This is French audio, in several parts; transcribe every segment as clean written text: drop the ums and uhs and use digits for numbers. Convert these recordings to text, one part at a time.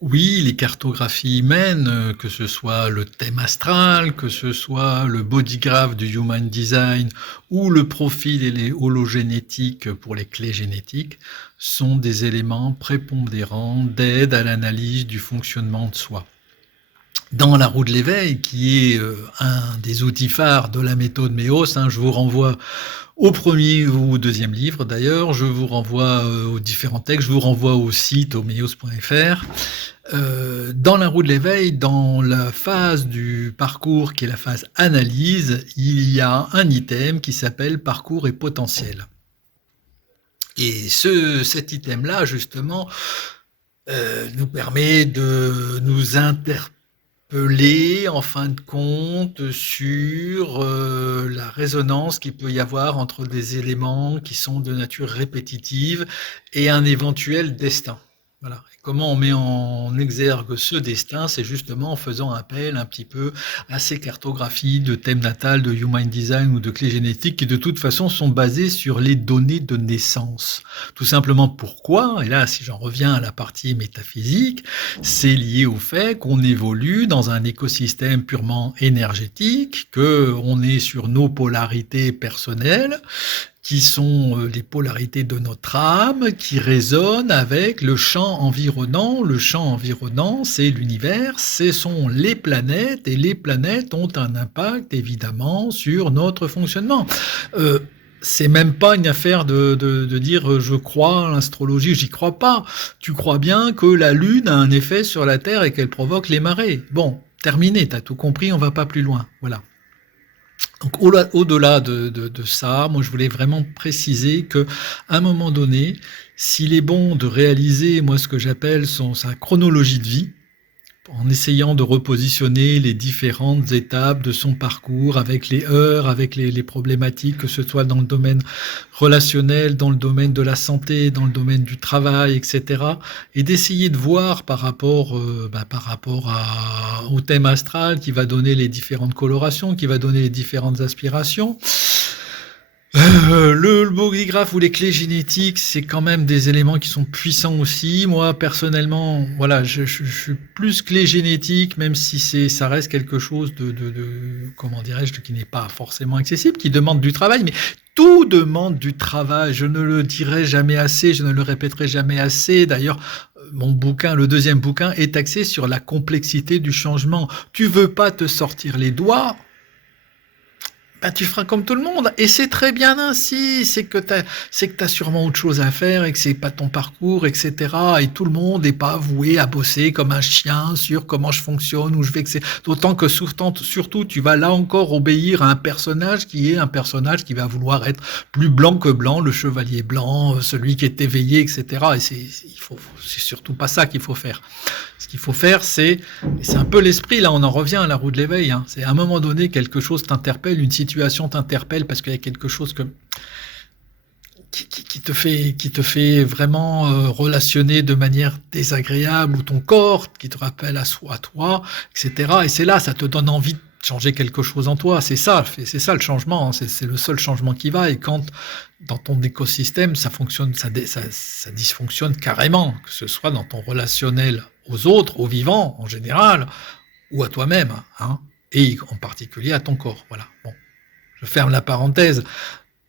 Oui, les cartographies humaines, que ce soit le thème astral, que ce soit le bodygraph du Human Design ou le profil et les hologénétiques pour les clés génétiques, sont des éléments prépondérants d'aide à l'analyse du fonctionnement de soi. Dans la roue de l'éveil, qui est un des outils phares de la méthode MEOS, je vous renvoie au premier ou au deuxième livre d'ailleurs, je vous renvoie aux différents textes, je vous renvoie au site au meos.fr. Dans la roue de l'éveil, dans la phase du parcours qui est la phase analyse, il y a un item qui s'appelle parcours et potentiel. Et cet item-là, justement, nous permet de nous interpeller, en fin de compte, sur la résonance qu'il peut y avoir entre des éléments qui sont de nature répétitive et un éventuel destin. Voilà. Et comment on met en exergue ce destin, c'est justement en faisant appel un petit peu à ces cartographies de thème natal, de Human Design ou de clés génétiques qui de toute façon sont basées sur les données de naissance. Tout simplement pourquoi, et là si j'en reviens à la partie métaphysique, c'est lié au fait qu'on évolue dans un écosystème purement énergétique, qu'on est sur nos polarités personnelles, qui sont les polarités de notre âme, qui résonnent avec le champ environnant. Le champ environnant, c'est l'univers, ce sont les planètes, et les planètes ont un impact, évidemment, sur notre fonctionnement. C'est même pas une affaire de dire je crois à l'astrologie, j'y crois pas. Tu crois bien que la Lune a un effet sur la Terre et qu'elle provoque les marées. Bon, terminé, t'as tout compris, on va pas plus loin. Voilà. Donc au-delà de ça, moi je voulais vraiment préciser que à un moment donné, s'il est bon de réaliser moi ce que j'appelle sa chronologie de vie, en essayant de repositionner les différentes étapes de son parcours avec les heures, avec les problématiques, que ce soit dans le domaine relationnel, dans le domaine de la santé, dans le domaine du travail, etc. Et d'essayer de voir par rapport au thème astral qui va donner les différentes colorations, qui va donner les différentes aspirations. Le bodygraphe ou les clés génétiques, c'est quand même des éléments qui sont puissants aussi. Moi, personnellement, voilà, je suis plus clé génétique, même si ça reste quelque chose comment dirais-je, qui n'est pas forcément accessible, qui demande du travail, mais tout demande du travail. Je ne le dirai jamais assez, je ne le répéterai jamais assez. D'ailleurs, mon bouquin, le deuxième bouquin, est axé sur la complexité du changement. Tu veux pas te sortir les doigts, ben, tu feras comme tout le monde. Et c'est très bien ainsi. C'est que t'as sûrement autre chose à faire et que c'est pas ton parcours, etc. Et tout le monde n'est pas voué à bosser comme un chien sur comment je fonctionne, où je vais, etc. D'autant que surtout, tu vas là encore obéir à un personnage qui est un personnage qui va vouloir être plus blanc que blanc, le chevalier blanc, celui qui est éveillé, etc. Et c'est surtout pas ça qu'il faut faire. Ce qu'il faut faire, c'est un peu l'esprit, là on en revient à la roue de l'éveil, c'est à un moment donné quelque chose t'interpelle, une situation t'interpelle parce qu'il y a quelque chose qui te fait vraiment relationner de manière désagréable, ou ton corps qui te rappelle à toi, etc. Et c'est là, ça te donne envie de changer quelque chose en toi. C'est ça le changement. C'est le seul changement qui va. Et quand dans ton écosystème ça fonctionne, ça dysfonctionne carrément, que ce soit dans ton relationnel aux autres, aux vivants en général, ou à toi-même, et en particulier à ton corps. Voilà. Bon, je ferme la parenthèse.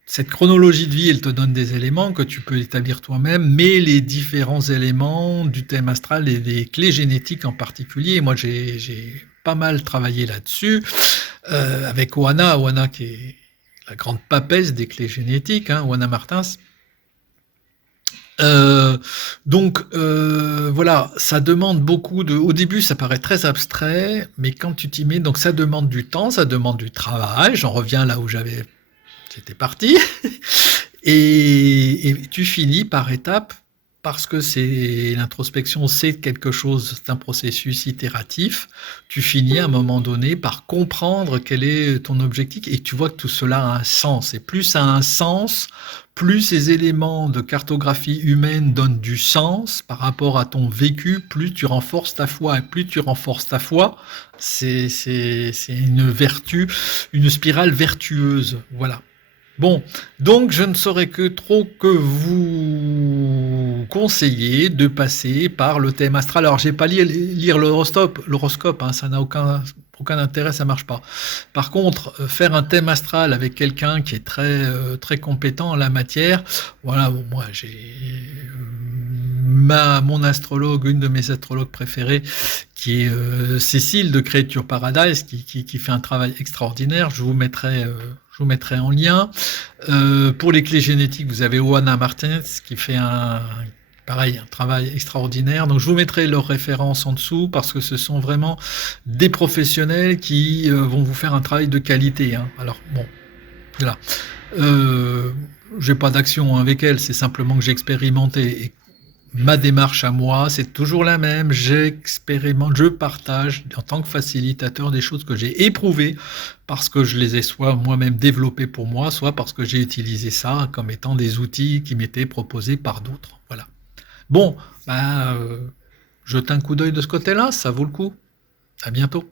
Cette chronologie de vie, elle te donne des éléments que tu peux établir toi-même, mais les différents éléments du thème astral et des clés génétiques en particulier, moi j'ai pas mal travaillé là-dessus, avec Oana qui est la grande papesse des clés génétiques, Oana Martins. Voilà, ça demande beaucoup au début ça paraît très abstrait, mais quand tu t'y mets, donc ça demande du temps, ça demande du travail, j'en reviens là où j'étais parti, et tu finis par étapes, parce que l'introspection, c'est quelque chose, c'est un processus itératif, tu finis à un moment donné par comprendre quel est ton objectif, et tu vois que tout cela a un sens, et plus ça a un sens, plus ces éléments de cartographie humaine donnent du sens par rapport à ton vécu, plus tu renforces ta foi, et plus tu renforces ta foi, c'est une vertu, une spirale vertueuse, voilà. Bon, donc je ne saurais que trop que vous vous conseiller de passer par le thème astral. Alors, j'ai pas lire l'horoscope, hein, ça n'a aucun intérêt, ça marche pas. Par contre, faire un thème astral avec quelqu'un qui est très compétent en la matière, voilà, bon, moi j'ai mon astrologue, une de mes astrologues préférées, qui est Cécile de Creature Paradise, qui fait un travail extraordinaire. Je vous mettrai en lien. Pour les clés génétiques, vous avez Oana Martinez qui fait pareil, un travail extraordinaire. Donc je vous mettrai leurs références en dessous parce que ce sont vraiment des professionnels qui vont vous faire un travail de qualité, hein. Alors bon, voilà. J'ai pas d'action avec elle, c'est simplement que j'ai expérimenté. Et ma démarche à moi, c'est toujours la même. J'expérimente, je partage en tant que facilitateur des choses que j'ai éprouvées parce que je les ai soit moi-même développées pour moi, soit parce que j'ai utilisé ça comme étant des outils qui m'étaient proposés par d'autres. Voilà. Bon, jetez un coup d'œil de ce côté-là, ça vaut le coup. À bientôt.